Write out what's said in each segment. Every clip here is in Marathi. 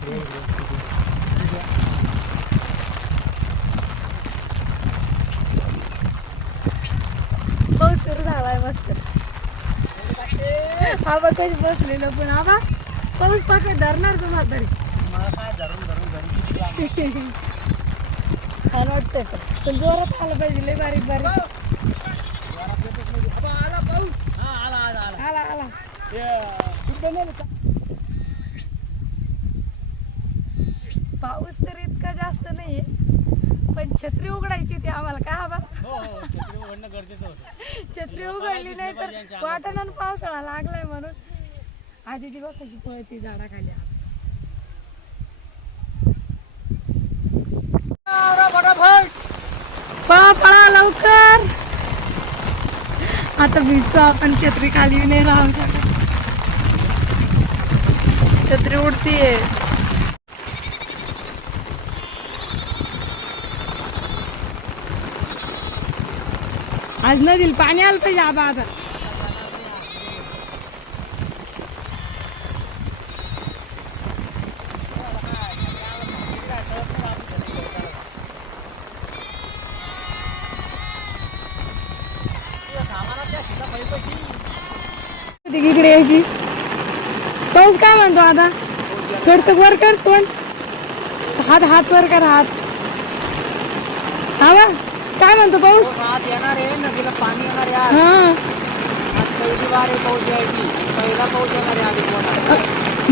पाऊस सुरू झालाय मस्त. आबा कशी बसलेलो पण आबा पाऊस पाकड धरणार तुम्हाला तरी छान वाटतंय पण जोरात आलं पाहिजे लय बारीक बारीक. आला आला पाऊस तर इतका जास्त नाहीये पण छत्री उघडायची होती आम्हाला. काय आबा छत्री उघडली नाही तर वाटण पावसाळा लागलाय म्हणून. आधी ती बघ कशी पळती झाडाखाली. पळा पळा लवकर. आता भिजतो आपण छत्री खाली नाही राहू शकत. छत्री उडतीये. आज नदीला पाणी आलं पाहिजे आबा आता. इकडे यायची. पाऊस काय म्हणतो आता. थोडस वर कर पण हात हात वर कर हात. हा काय म्हणतो पाऊस. येणार आहे नदीला पाणी येणार आहे. हा पहिली बार आहे पाऊस यायची. पहिला पाऊस येणार आहे आधी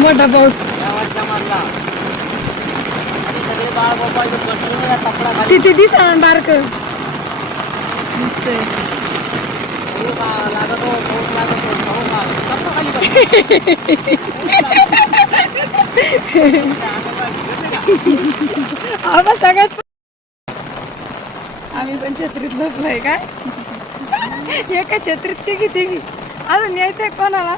मोठा पाऊस. या वर्षा मधला. आणि सगळे बाळ बापाचे बसले या कपडा खाली. तिथे दिसा बारक दिसतंय. लागत हो पाऊस लागत हो कपडा खाली आबा सगळ्यात आम्ही पण छत्रीत लपलोय काय. एका छत्रीत तिघी अजून यायचंय कोणाला.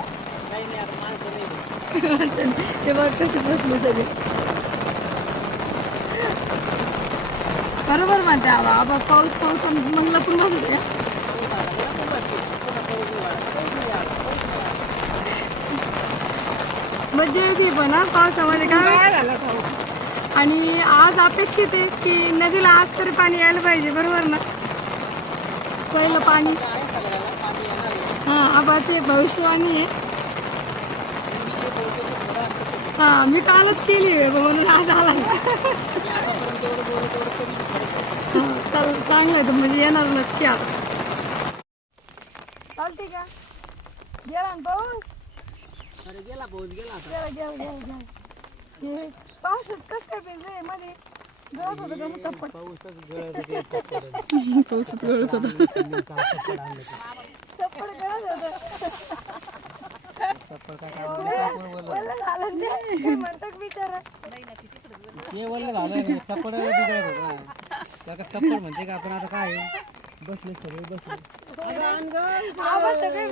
ते बघ कशी बसले सगळे. बरोबर म्हणते आबा. आबा पाऊस पाऊस मग लपून बसत का. मज्जा येते पण हा पावसामध्ये. काय झालं आणि आज अपेक्षित आहे की नदीला आज तरी पाणी यायला पाहिजे. बरोबर ना. पहिलं पाणी हा आबाचे भविष्यवाणी आहे. हा मी कालच केली म्हणून आज आला. चल चांगलं आहे म्हणजे येणार नक्की. आता चालते का. गेला ना पाऊस. गेला पाऊस गेला. पाऊस कस काय पेंजय मध्ये गळत होतं का मग तप्पट. पाऊसच गळत पाऊसच गळत होता. तप्पट गळत होतं. वल्ल झालं ते म्हणतात बिचारा. हे वल्ल झालं तप्पड बिघडत होता. तप्पड म्हणते का आपण आता काय बसले सगळे बसले. आबा सगळे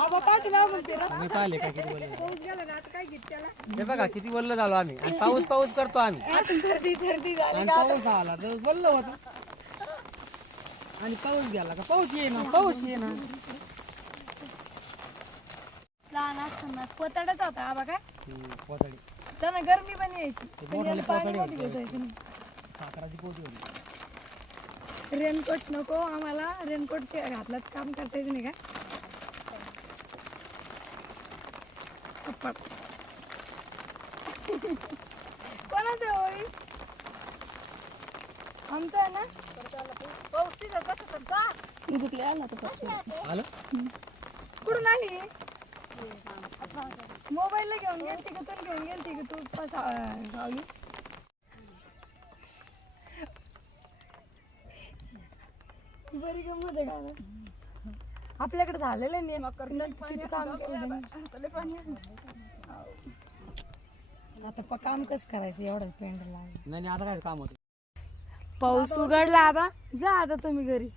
आबा पाठीमाग म्हणते मी पाहिले का किती वल्ल. पाऊस गेला ना आता काय घेत त्याला. हे बघा किती वल्ल झालो आम्ही. आणि पाऊस करतो आम्ही. आता सर्दी झाली आणि पाऊस आला तर वल्ल होता. आणि पाऊस गेला का पाऊस येईना. लहान असताना पोताडाच होता आबा काय. पोतडी त्यानं गरमी पण यायची. मोठाली पोतडी होती. भेटायचं साखराची पोती होती. रेनकोट नको आम्हाला. रेनकोट घातलात काम करता येत नाही का. कोणाचं होई आमचं आहे ना. पाऊस तिथं कसं करता. इथुकले आला तर आलं कुठून आली. मोबाईलला घेऊन गेलती का तू घेऊन गेलती का तू सावली. बरी गंमत आहे का. आपल्याकडे झालेलं नाही किती काम केलं. आता काम कसं करायचं एवढं पेंड लागलं. नाही आता काय काम होतं. पाऊस उघडला आता. जा आता तुम्ही घरी.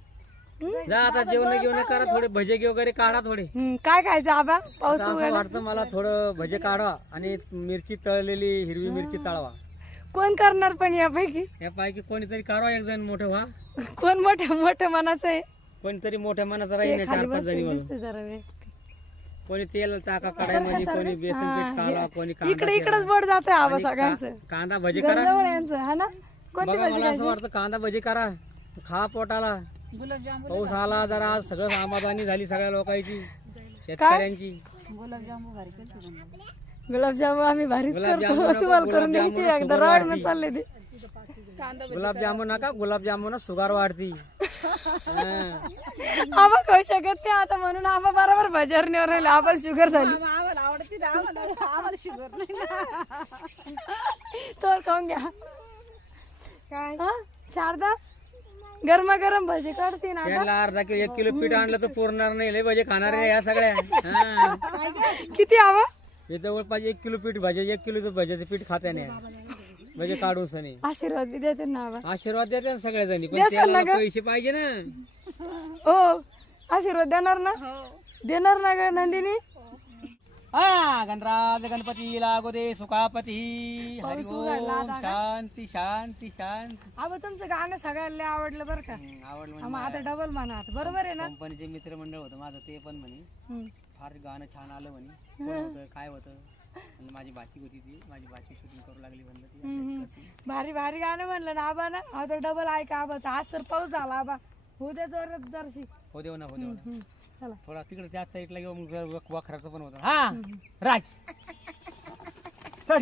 जा आता जेवण करा. थोडे भजे वगैरे काढा थोडे. काय खायचं आबा. पाऊस असं उघडला. वाटतं मला थोडं भजे काढवा आणि मिरची तळलेली हिरवी मिरची तळवा. कोण करणार पण यापैकी. यापैकी कोणीतरी काढवा. एक जण मोठं व्हा. कोण मोठ्या मोठ्या मनाचं आहे. कोणतरी मोठ्या मनाचा राहील. खाली 4-5 जणी म्हणून. बसते जरा वेळ. कोणी तेल टाका कढाईमध्ये, कोणी बेसन पीठ काढा, कोणी कांदा इकडेच बोट जात आहे आबा सगळ्यांचं. कांदा भजी करा. जवळ यांचं हा ना. कोणती बघा भाजी मला असं खायची? वाटतं कांदा भजी करा, खा पोटाला. पाऊस आला जरा आज सगळं समाधानी झाली सगळ्या लोकांची, शेतकऱ्यांची. गुलाबजाम आम्ही भारीच गुलाबजामुन करतो. नको, तुम्हाला करून गुलाबजामुन द्यायची एकदा. शुगर रॉड वाढती. मध्ये चालले ते. गुलाबजामुन नका, गुलाबजामुन शुगर वाढती. हा. आबा खाऊ शकत नाही आता म्हणून आबा बरोबर भजीवर नेवर राहिले. आबा शुगर झाली तर खाऊन घ्या. काय शारदा गरमागरम भजी काढते ना. त्यांना अर्धा किलो 1 किलो पीठ आणलं तर पुरणार नाही. लय भजे खाणार आहे या सगळ्या. हा. किती आबा? हे जवळपास 1 किलो पीठ भाजी, 1 किलो भज्याचं पीठ खात्या नाही म्हणजे काढून सनी. आशीर्वाद बी देते ना आबा. आशीर्वाद देते ना सगळ्या जणी, पण द्याल ना त्याला ग? पैसे पाहिजे ना. हो आशीर्वाद देणार ना. देणार ना ग नंदिनी. हा गणराज गणपती लागो दे सुखापती. हरी पाऊस उघडला ओम आता का? शांती शांती शांती. आबा तुमचं गाणं सगळ्याला लय आवडलं बरं का. आवडलं मग आता डबल म्हणा आता. बरोबर आहे ना. कंपनीचे मित्रमंडळ होतं माझं, ते पण म्हणे हम्म. फार गाणं छान आलं म्हणे. कोण होतं काय होतं. आणि माझी बाची होती ती, माझी बाची शूटिंग करू लागली म्हणलं ती. हम्म. भारी भारी गाणं म्हणलं ना आबा ना. आता डबल ऐका आबाचा. आज तर पाऊस झाला आबा. उद्या जोरात जरशी. हो देऊ ना, हो देऊ ना. चला थोडा तिकडे त्या साईडला घेऊन मग वखराचं पण होतं. हा Raj sir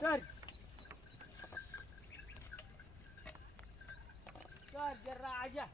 sir sir Raja.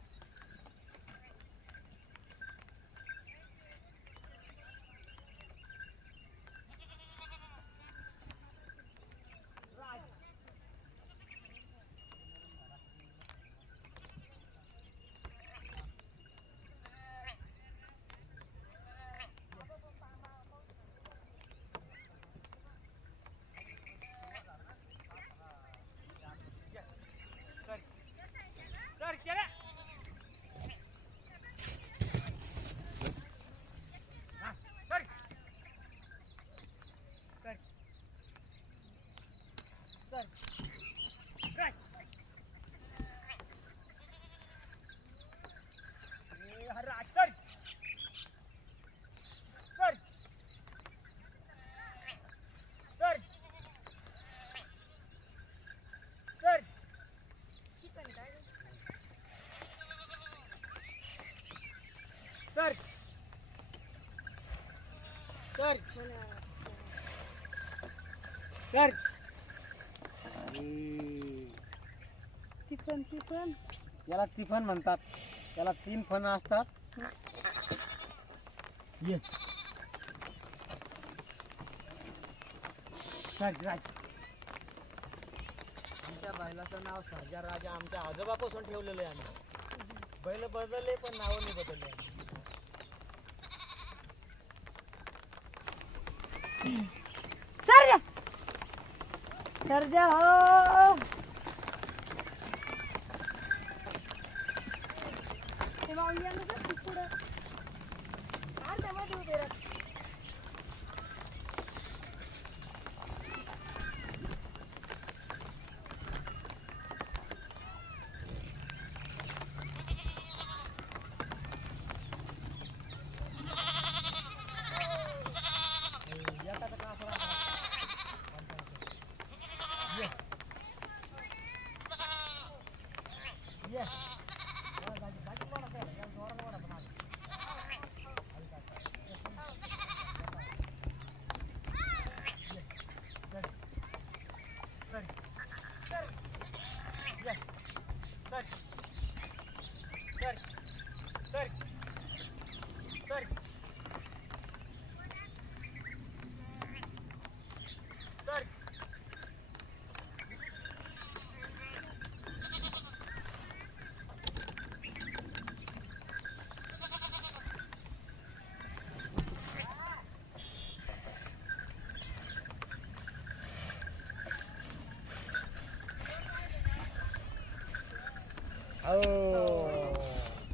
Sir sir sir. Tiffin याला तिफन म्हणतात. त्याला 3 फण असतात. ये राज राज. आमच्या बैलाचं नाव सर्जा राजा आमच्या आजोबापासून ठेवलेलं आहे आम्ही. बैल बदलले पण नाव नाही बदलले. सरजा सरजा हो. ते माऊली आणलं का तू पुढं? अर्ध्यामध्ये उभे राहा.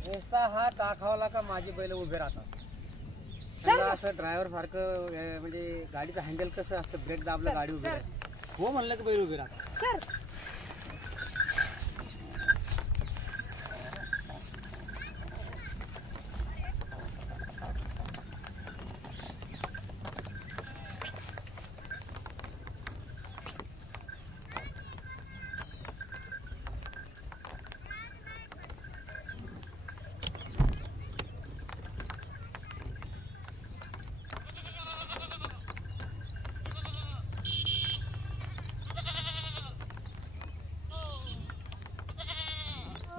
नुसता हा दाखवला का माझी बैल उभे राहतात. त्यांना असं ड्रायव्हर सारखं म्हणजे गाडीचं हँडल कसं असतं, ब्रेक दाबलं गाडी उभी राहते. हो म्हणलं की बैल उभे राहतात.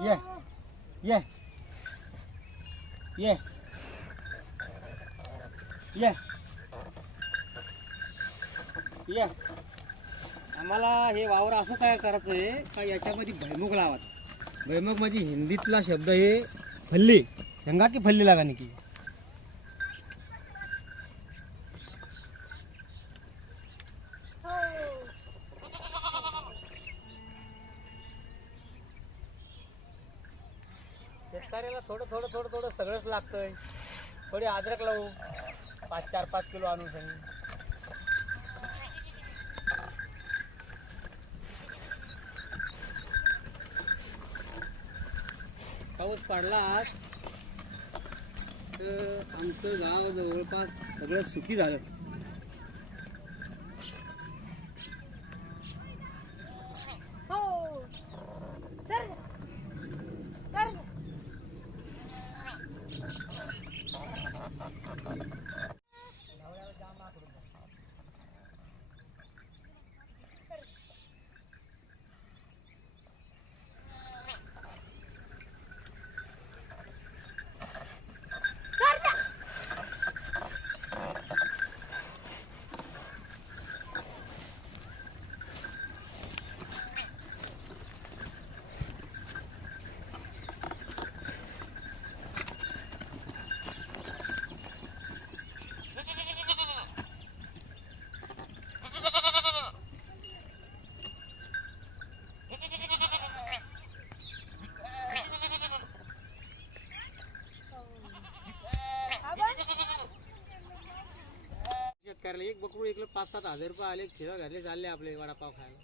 ये ये ये ये ये आम्हाला हे वावर असं काय करायचं आहे का याच्यामध्ये भैमुग लावायचं. भैमुग म्हणजे हिंदीतला शब्द हे फल्ली, शेंगा की फल्ली लागा की. शेतकऱ्याला थोडं थोडं थोडं थोडं सगळंच लागतंय. थोडी अद्रक लावू 4-5 किलो आणून सांग. पाऊस पडला आज तर आमचं गाव जवळपास सगळं सुखी झालं. हो सर सर शेतकऱ्याला एक बकरू इकडे 5-7 हजार रुपये आले. खेळ घातले चालले आपले वडापाव खायला.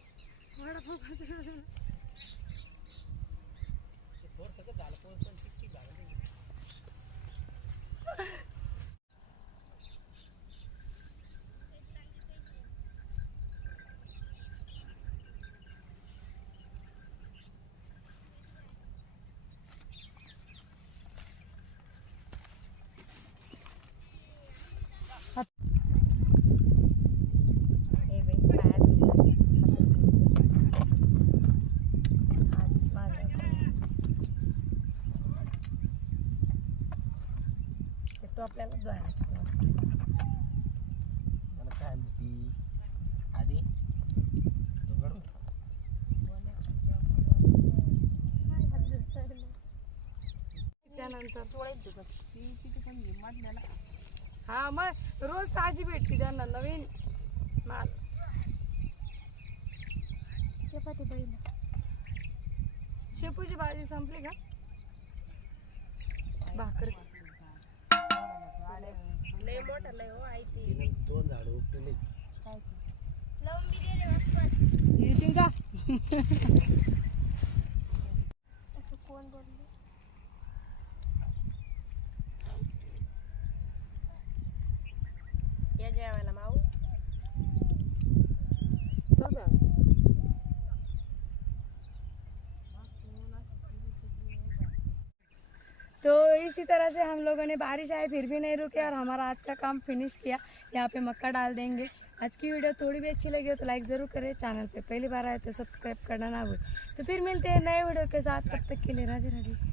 तो आपल्याला जायला मला काय ती आधी त्यानंतर हा मग रोज ताजी भेटते त्यांना नवीन माल. शेपूची भाजी संपली का? भाकर लय मोठा लय हो आई ती. तिने 2 झाडं उपटली. येतील का? कोण बोलले? या जेवायला माऊ. तो इसी तरह से हम लोगों ने बारिश आए फिर भी नहीं रुके और हमारा आज का काम फिनिश किया. यहाँ पे मक्का डाल देंगे. आज की वीडियो थोड़ी भी अच्छी लगी हो तो लाइक ज़रूर करें. चैनल पे पहली बार आए तो सब्सक्राइब करना ना भूलें. तो फिर मिलते हैं नए वीडियो के साथ. तब तक के लिए राधे राधे.